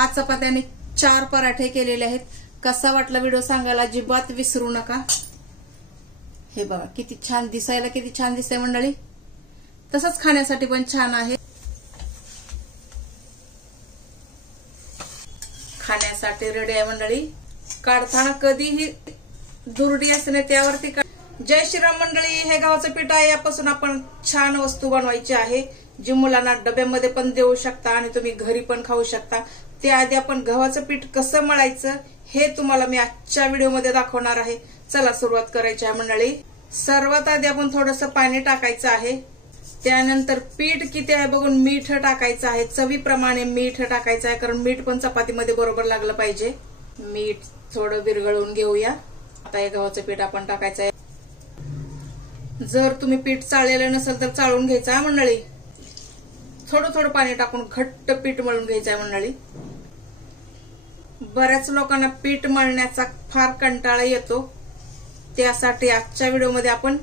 5 चपात्या आणि 4 पराठे केलेले आहेत। कसा वाटला व्हिडिओ सांगायला अजिबात विसरू नका। हे बघा किती छान दिसायला, किती छान दिसतंय मंडळी, तसंच खाण्यासाठी पण छान आहे। खाण्यासाठी रेडी आहे मंडळी। काढताना कधीही दुर्डी असते नाही त्यावरती। जय श्रीराम मंडळी, हे गव्हाचं पीठ आहे, यापासून आपण छान वस्तू बनवायची आहे जी मुलांना डब्यामध्ये पण देऊ शकता आणि तुम्ही घरी पण खाऊ शकता। त्याआधी आपण गव्हाचं पीठ कसं मळायचं हे तुम्हाला मी आजच्या व्हिडिओमध्ये दाखवणार आहे। चला सुरुवात करायची आहे मंडळी। सर्वात आधी आपण थोडंसं पाणी टाकायचं आहे, त्यानंतर पीठ किती आहे बघून मीठ टाकायचं आहे, चवीप्रमाणे मीठ टाकायचं आहे, कारण मीठ पण चपातीमध्ये बरोबर लागलं पाहिजे। मीठ थोडं विरघळून घेऊया। आता हे गव्हाचं पीठ आपण टाकायचं आहे। जर तुम्ही पीठ चाळलेलं नसेल तर चाळून घ्यायचं आहे मंडळी। थोडं थोडं पाणी टाकून घट्ट पीठ मळून घ्यायचं आहे मंडळी। बऱ्याच लोकांना पीठ मळण्याचा फार कंटाळा येतो, त्यासाठी आजच्या व्हिडिओमध्ये आपण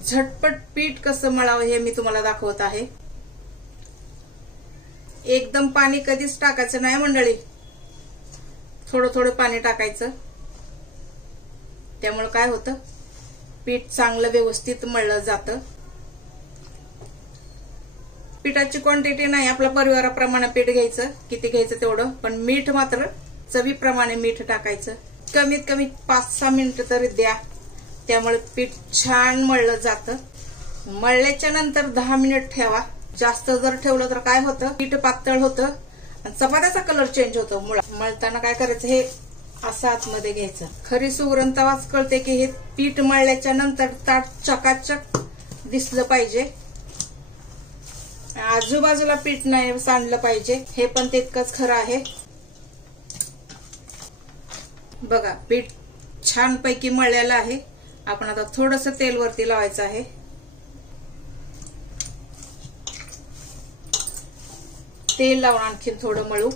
झटपट पीठ कसं मळावं हे मी तुम्हाला दाखवत आहे। एकदम पाणी कधीच टाकायचं नाही मंडळी, थोडं थोडं पाणी टाकायचं। त्यामुळे काय होतं, पीठ चांगलं व्यवस्थित मळलं जातं। पिठाची क्वांटिटी नाही, आपल्या परिवाराप्रमाणे पीठ घ्यायचं, किती घ्यायचं तेवढं, पण मीठ मात्र चवीप्रमाणे मीठ टाकायचं। कमीत कमी 5-6 मिनिटं तरी द्या, त्यामुळे पीठ छान मळलं जातं। मळल्याच्या नंतर 10 मिनिट ठेवा। जास्त जर ठेवलं तर काय होतं, पीठ पातळ होतं आणि चपात्याचा कलर चेंज होतो। मळताना काय करायचं, हे असं आतमध्ये घ्यायचं। खरी सुगरण तेव्हाच कळते की हे पीठ मळल्याच्या नंतर ताट चकाचक दिसलं पाहिजे, आजूबाजूला पीठ नाही सांडलं पाहिजे, हे पण तितकंच खरं आहे। बघा पीठ छान पैकी मळलेलं आहे। आपण आता थोडंसं तेल वरती लावायचं आहे। तेल लावून आणखी थोडं मळू।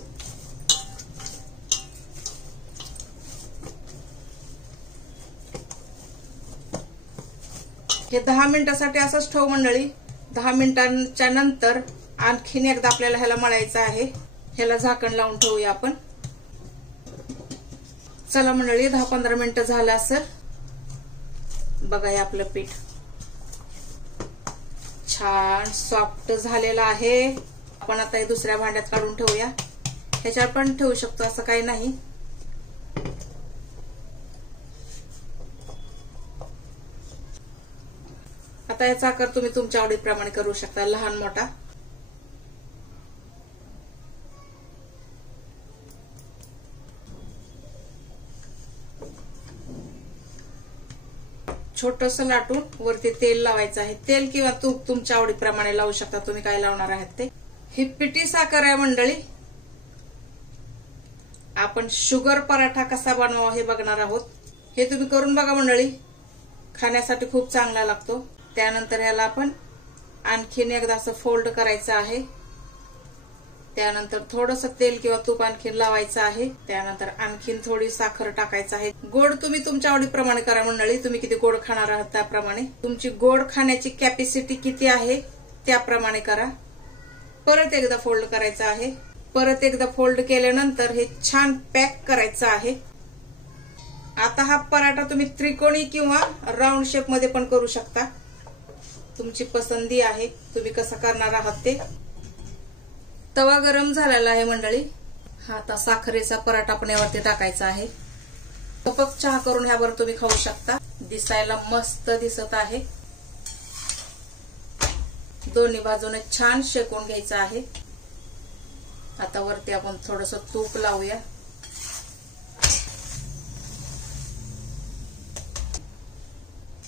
हे 10 मिनिटासाठी असंच ठेवू मंडळी। 10 मिनिटांच्या नंतर आणखीन एकदा आपल्याला ह्याला मळायचं आहे। ह्याला झाकण लावून ठेवूया आपण। चला मंडळी 10-15 मिनिटं झालं असेल। बघा हे आपलं पीठ छान सॉफ्ट झालेलं आहे। आपण आता हे दुसऱ्या भांड्यात काढून ठेवूया। ह्याच्यावर पण ठेवू शकतो, असं काही नाही। आता याचा आकार तुम्ही तुमच्या आवडीप्रमाणे करू शकता, लहान मोठा। छोटस लाटून वरती तेल लावायचं आहे। तेल किंवा तूप तुमच्या आवडीप्रमाणे लावू शकता, तुम्ही काय लावणार आहात ते। ही पिठी साखर आहे मंडळी। आपण शुगर पराठा कसा बनवावा हे बघणार आहोत। हे तुम्ही करून बघा मंडळी, खाण्यासाठी खूप चांगला लागतो। त्यानंतर याला आपण आणखीन एकदा असं फोल्ड करायचं आहे। त्यानंतर थोडंसं तेल किंवा तूप आणखीन लावायचं आहे। त्यानंतर आणखीन थोडी साखर टाकायचं आहे। गोड तुम्ही तुमच्या आवडीप्रमाणे करा मंडळी, तुम्ही किती गोड खाणार आहात त्याप्रमाणे, तुमची गोड खाण्याची कॅपॅसिटी किती आहे त्याप्रमाणे करा। परत एकदा फोल्ड करायचं आहे। परत एकदा फोल्ड केल्यानंतर हे छान पॅक करायचं आहे। आता हा पराठा तुम्ही त्रिकोणी किंवा राऊंड शेप मध्ये पण करू शकता, तुमची पसंती आहे, तुम्ही कसं करणार आहात ते। तवा गरम झालेला आहे मंडळी। हा आता साखरेचा पराठा आपण यावरती टाकायचा आहे। कप चहा करून ह्यावर तुम्ही खाऊ शकता, दिसायला मस्त दिसत आहे। दोन्ही बाजूने छान शेकून घ्यायचं आहे। आता वरती आपण थोडंसं तूप लावूया।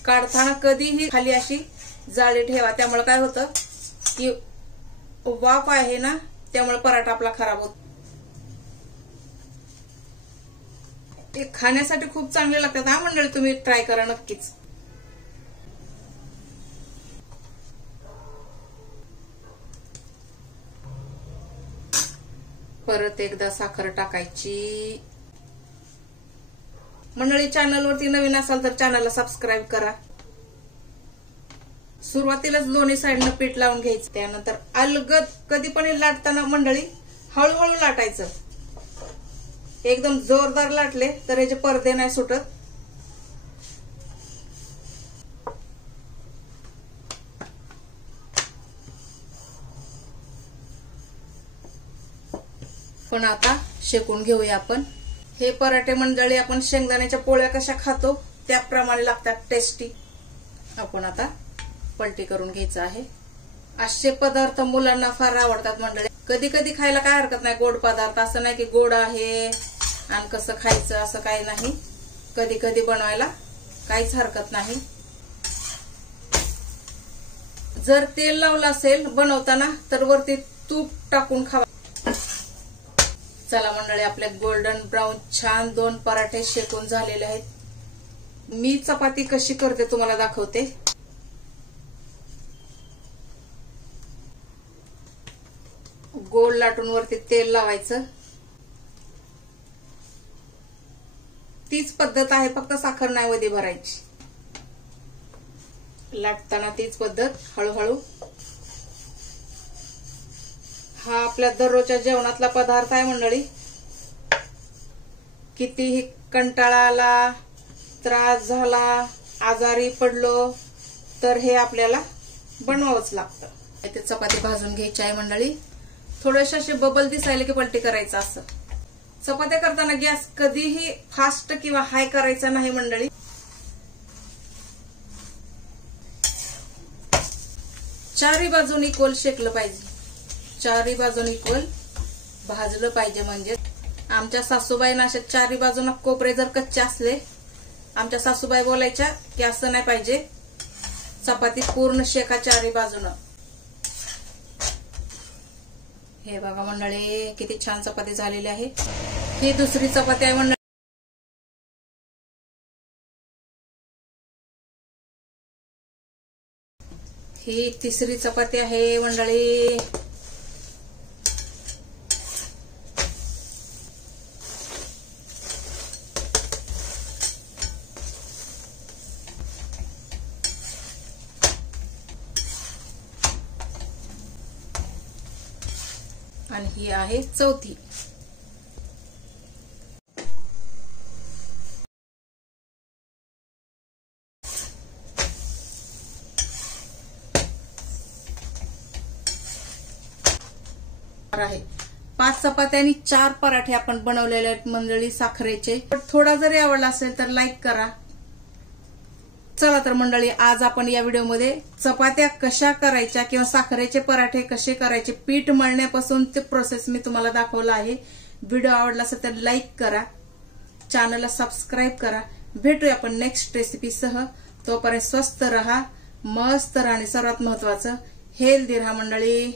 काढताना कधीही खाली अशी जाळी ठेवा, त्यामुळे काय होतं की वाफ आहे ना, त्यामुळे पराठा आपला खराब होतो। ते खाण्यासाठी खूप चांगले लागतात हा मंडळी, तुम्ही ट्राय करा नक्कीच। परत एकदा साखर टाकायची मंडळी। चॅनलवरती नवीन असाल तर चॅनलला सबस्क्राईब करा। सुरुवातीलाच दोन्ही साइडनं पीठ लावून घ्यायचं। त्यानंतर अलगद कधी पण लाटताना मंडळी हळूहळू लाटायचं, एकदम जोरदार लाटले तर ह्याचे पडदे नाही सुटत. पण आता शेकून घेऊया आपण. हे पराठे मंडळी आपण शेंगदाण्याच्या पोळ्या कशा खातो त्याप्रमाणे लागतात, टेस्टी. आपण आता पलटी करून घ्यायचं आहे. असे पदार्थ मुलांना फार आवडतात मंडळी. कधी कधी खायला काय हरकत नाही गोड पदार्थ. असं नाही की गोड आहे आणि कसं खायचं असं काही नाही. कधी कधी बनवायला काहीच हरकत नाही. जर तेल लावलं असेल बनवताना तर वरती तूप टाकून खावा. चला मंडळी, आपले गोल्डन ब्राऊन छान 2 पराठे शेकून झालेले आहेत. मी चपाती कशी करते तुम्हाला दाखवते. गोल लाटून वरती तेल लावायचं. तीच पद्धत आहे, फक्त साखर नाही वधी भरायची. लाटताना तीच पद्धत, हळूहळू. हा आपल्या दररोजच्या जेवणातला पदार्थ आहे मंडळी. कितीही कंटाळा आला, त्रास झाला, आजारी पडलो तर हे आपल्याला बनवावंच लागतं. इथे चपाती भाजून घ्यायची आहे मंडळी. थोडेसे असे बबल दिसायला की पलटी करायचं असं. चपात्या करताना गॅस कधीही फास्ट किंवा हाय करायचा नाही मंडळी. चारी बाजून इक्वल शेकलं पाहिजे. चारी बाजून इक्वल भाजलं पाहिजे. म्हणजे आमच्या सासूबाईंना अशा चारी बाजून कोपरे जर कच्चे असले, आमच्या सासूबाई बोलायच्या की असं नाही पाहिजे, चपाती पूर्ण शेका चारी बाजूनं. हे बघा मंडळी किती छान चपाती झालेली आहे. ही दुसरी चपाती आहे मंडळी. ही तिसरी चपाती आहे मंडळी. आणि ही आहे चौथी. आहे 5 चपात्या आणि 4 पराठे आपण बनवलेले आहेत मंडळी साखरेचे. थोडा जरी आवडला असेल तर लाईक करा. चला तर मंडळी, आज आपण या व्हिडिओमध्ये चपात्या कशा करायच्या किंवा साखरेचे पराठे कसे करायचे, पीठ मळण्यापासून ते प्रोसेस मी तुम्हाला दाखवला आहे. व्हिडिओ आवडला असेल तर लाईक करा, चॅनलला सबस्क्राईब करा. भेटूया आपण नेक्स्ट रेसिपीसह. तोपर्यंत स्वस्त रहा, मस्त राहा आणि सर्वात महत्वाचं हेल्दी रहा मंडळी.